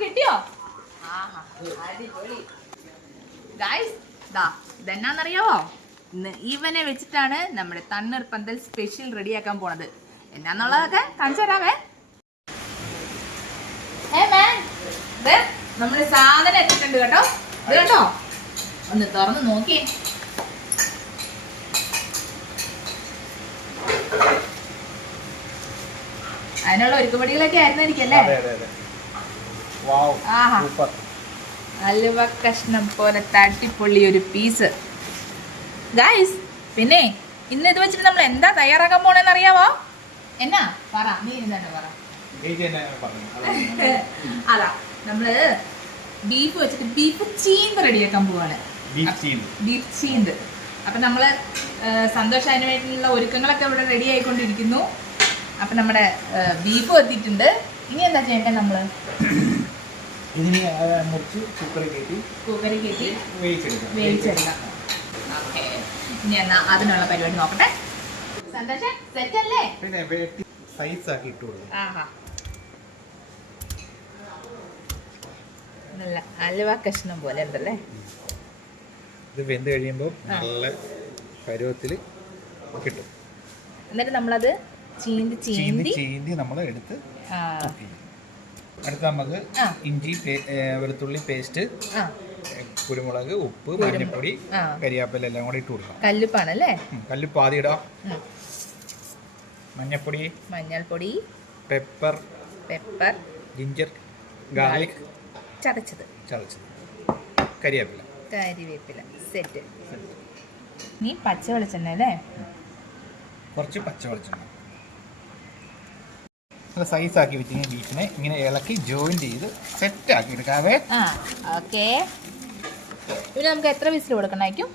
കിട്ടിയോ? ഇതെന്നാന്നറിയാവോ? ഇവനെ വെച്ചിട്ടാണ് നമ്മുടെ തണ്ണീർ പന്തൽ സ്പെഷ്യൽ റെഡിയാക്കാൻ പോണത്. എന്നാന്നുള്ളതൊക്കെ കാണിച്ചു തരാവേ. നമ്മള് സാധനം എത്തിയിട്ടുണ്ട് കേട്ടോ. ഇത് കേട്ടോ, ഒന്ന് തുറന്ന് നോക്കി. അതിനുള്ള ഒരുക്കുപടികളൊക്കെ ആയിരുന്നിരിക്കല്ലേ? അലുവ കഷ്ണം പോലെ തട്ടിപ്പൊള്ളി ഒരു പീസ്. ഗൈസ്, പിന്നെ ഇന്ന് ഇത് വെച്ചിട്ട് നമ്മൾ എന്താ തയ്യാറാക്കാൻ പോണെന്ന് അറിയാവോ? എന്നാ പറ, നീ എന്താണ് പറ. അതാ, നമ്മള് ബീഫ് വെച്ചിട്ട് ബീഫ് ചീന്ത് റെഡിയാക്കാൻ പോവാണ്. ബീഫ് ചീന്ത്. അപ്പൊ നമ്മള് സന്തോഷം അതിന് വേണ്ടിയുള്ള ഒരുക്കങ്ങളൊക്കെ ഇവിടെ റെഡി ആയിക്കൊണ്ടിരിക്കുന്നു. അപ്പൊ നമ്മുടെ ബീഫ് എത്തിയിട്ടുണ്ട്. ഇനി എന്താ ചെയ്യേണ്ടത്? നമ്മള് കുക്കറി കയറ്റി വേവിച്ചെടുക്കാം. ഓക്കെ, ഇനി എന്നാ അതിനുള്ള പരിപാടി നോക്കട്ടെ. സന്തോഷം സെറ്റ് അല്ലേ? ആഹാ, നല്ല അലുവ കഷ്ണം പോലെ ഉണ്ടല്ലേ. ഇത് വെന്ത് കഴിയുമ്പോൾ നല്ല പരുവത്തിൽ കിട്ടും. എന്നിട്ട് നമ്മളത് ചീന്തി നമ്മൾ എടുത്ത് അടുത്ത് നമുക്ക് ഇഞ്ചി വെളുത്തുള്ളി പേസ്റ്റ്, കുരുമുളക്, ഉപ്പ്, മഞ്ഞൾപ്പൊടി, കരിയാപ്പില എല്ലാം കൂടി ഇട്ട് കൊടുക്കാം. കല്ലുപ്പാണല്ലേ? കല്ലുപ്പ് ആദ്യം ഇടാം. മഞ്ഞൾപ്പൊടി, പെപ്പർ, ജിഞ്ചർ ഗാർലിക് ചതച്ചത്, കരിവേപ്പില സെറ്റ്. നീ പച്ച വെളിച്ചെണ്ണ അല്ലേ? കുറച്ച് പച്ച വെളിച്ചെണ്ണ നല്ല സൈസ് ആക്കി വെച്ചിങ്ങനെ ബീഫിനെ ഇങ്ങനെ ഇളക്കി ജോയിൻ ചെയ്ത് സെറ്റ് ആക്കി എടുക്കാവേ. ഓക്കെ, പിന്നെ നമുക്ക് എത്ര വിസിൽ കൊടുക്കണമായിരിക്കും?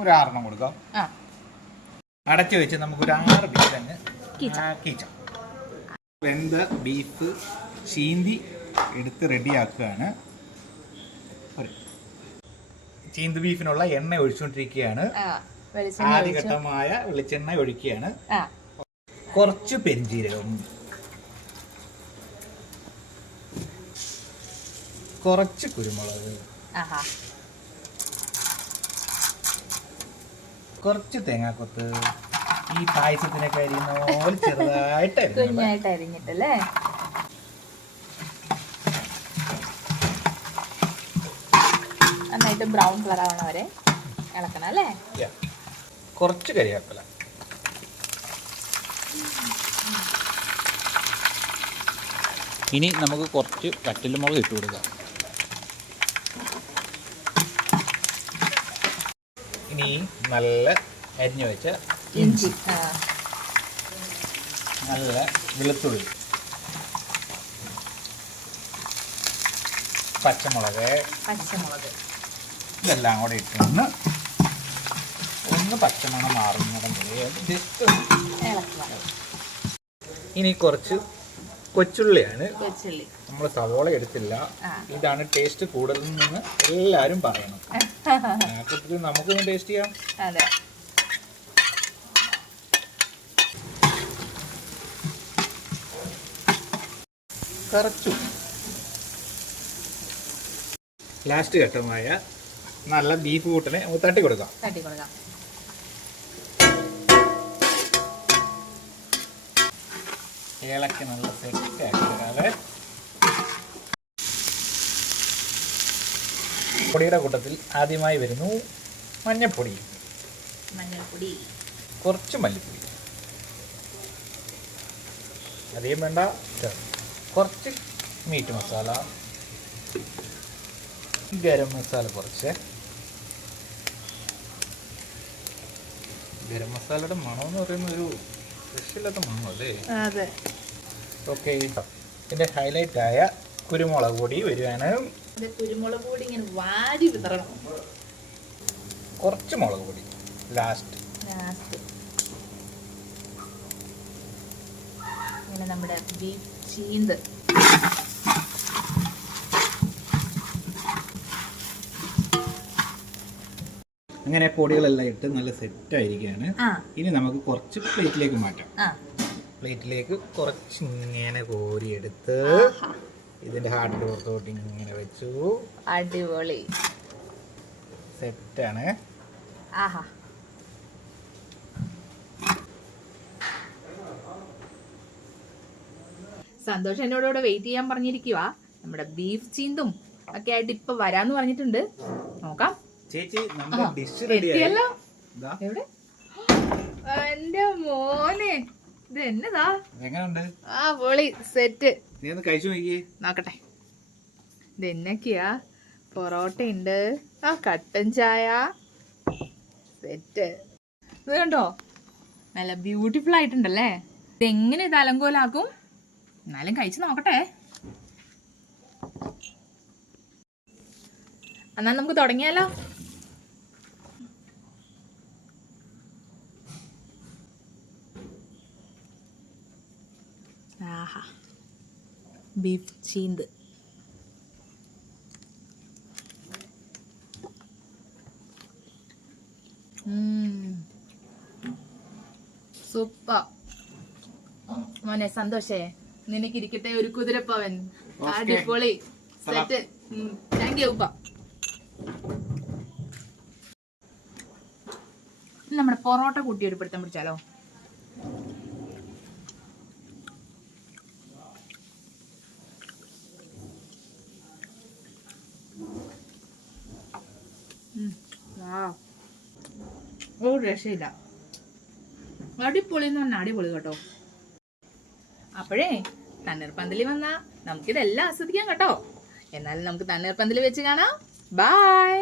ഒരു 6 കൊടുക്കാം. അടച്ചു വെച്ച് നമുക്കൊരു 6 വിസിൽ അങ്ങ് കീച്ചാം. വെന്ത ബീഫ് ചീന്തി എടുത്ത് റെഡിയാക്കുകയാണ്. ചീന്ത് ബീഫിനുള്ള എണ്ണ ഒഴിച്ചുകൊണ്ടിരിക്കുകയാണ്. ആദ്യഘട്ടമായ വെളിച്ചെണ്ണ ഒഴിക്കുകയാണ്. കുറച്ച് പെരിഞ്ജീരകം, കുറച്ച് കുരുമുളക്, കുറച്ച് തേങ്ങാക്കൊത്ത്. ഈ പായസത്തിനൊക്കെ അരിയുന്ന പോലെ ചെറുതായിട്ട് അരിഞ്ഞിട്ടല്ലേ? നന്നായിട്ട് ബ്രൗൺ കളർ ആവണ വരെ ഇളക്കണം അല്ലേ? കുറച്ച് കരിയാപ്പില, ഇനി നമുക്ക് കുറച്ച് വറ്റൽമുളക് ഇട്ട് കൊടുക്കാം. ഇനി നല്ല അരിഞ്ഞു വെച്ച ഇഞ്ചി, നല്ല വെളുത്തുള്ളി, പച്ചമുളക് ഇതെല്ലാം കൂടെ ഇട്ടൊന്ന് പച്ചമണം മാറുന്നിടം വരെ ജസ്റ്റ് ഇനി കുറച്ച് കൊച്ചുള്ളിയാണ്. നമ്മൾ സവോള എടുത്തില്ല. ഇതാണ് ടേസ്റ്റ് കൂടുതൽ നിന്ന് എല്ലാവരും പറയണം. നമുക്കൊന്ന് ടേസ്റ്റ് ചെയ്യാം. കുറച്ചു ലാസ്റ്റ് ഘട്ടമായ നല്ല ബീഫ് കൂട്ടിനെ തട്ടി കൊടുക്കാം. ഇളക്കി നല്ല സെറ്റ് ആക്കിയാലേ പൊടിയുടെ കൂട്ടത്തിൽ ആദ്യമായി വരുന്നു മഞ്ഞൾപ്പൊടി, കുറച്ച് മല്ലിപ്പൊടി, അധികം വേണ്ട, കുറച്ച് മീറ്റ് മസാല, ഗരം മസാല കുറച്ച്. ഗരം മസാലയുടെ മണമെന്ന് പറയുന്ന ഒരു സ്പെഷ്യലൊക്കെ മണമല്ലേ? ഓക്കെ, ഇതിന്റെ ഹൈലൈറ്റ് ആയ കുരുമുളക് പൊടി വരുവാണ്. കുരുമുളക് പൊടി ഇങ്ങനെ വാരി വിതറണം. കുറച്ച് മുളക് പൊടി ലാസ്റ്റ്. ഇങ്ങനെ നമ്മുടെ ബീഫ് ചീന്ത് അങ്ങനെ പൊടികളെല്ലാം ഇട്ട് നല്ല സെറ്റ് ആയിരിക്കുകയാണ്. ഇനി നമുക്ക് കുറച്ച് പ്ലേറ്റിലേക്ക് മാറ്റാം. പ്ലേറ്റിലേക്ക് കുറച്ച് ഇങ്ങനെ കോരിയെടുത്ത് ഇതിന്റെ ഹാർട്ടിന്റെ പുറത്തോട്ട് ഇങ്ങനെ വെച്ചു. അടിപൊളി, സെറ്റാണ്. ആഹാ. സന്തോഷം എന്നോട് ഇവിടെ വെയിറ്റ് ചെയ്യാൻ പറഞ്ഞിരിക്കുക. നമ്മുടെ ബീഫ് ചീന്തും ഒക്കെ ആയിട്ട് ഇപ്പൊ വരാന്ന് പറഞ്ഞിട്ടുണ്ട്. നോക്കാം. ചേച്ചി നമ്മുടെ ഡിഷ് റെഡി എത്തിയല്ലോ. എവിടെ? എന്റെ മോനെ, ഇത് എന്നതാ? എങ്ങനെയുണ്ട്? ആ പൊളി, സെറ്റ്. നീ ഒന്ന് കഴിച്ചു നോക്കിയേ. നോക്കട്ടെ ഇത് എന്നൊക്കെയാ. പൊറോട്ട ഉണ്ട്, ആ കട്ടൻ ചായ, സെറ്റ്. ഇത് കണ്ടോ, നല്ല ബ്യൂട്ടിഫുൾ ആയിട്ടുണ്ടല്ലേ. ഇതെങ്ങനെ ഇത് അലങ്കോലാക്കും? എന്നാലും കഴിച്ചു നോക്കട്ടെ. എന്നാൽ നമുക്ക് തുടങ്ങിയാലോ. ആഹാ, ബീഫ് ചീന്ത്. സൂപ്പർ മോനെ. സന്തോഷേ, നിനക്ക് ഇരിക്കട്ടെ ഒരു കുതിരപ്പവൻ. അടിപൊളി, സെറ്റ്. താങ്ക് യു ഉപ്പ. നമ്മുടെ പൊറോട്ട കൂട്ടി ഒരു പിടുത്തം പിടിച്ചാലോ? ഒരു രക്ഷയില്ല, അടിപൊളി എന്ന് പറഞ്ഞാൽ അടിപൊളി കേട്ടോ. അപ്പോഴേ തണ്ണീർപ്പന്തലിൽ വന്നാ നമുക്കിതെല്ലാം ആസ്വദിക്കാം കേട്ടോ. എന്നാലും നമുക്ക് തണ്ണീർപ്പന്തലിൽ വെച്ച് കാണാം. ബൈ.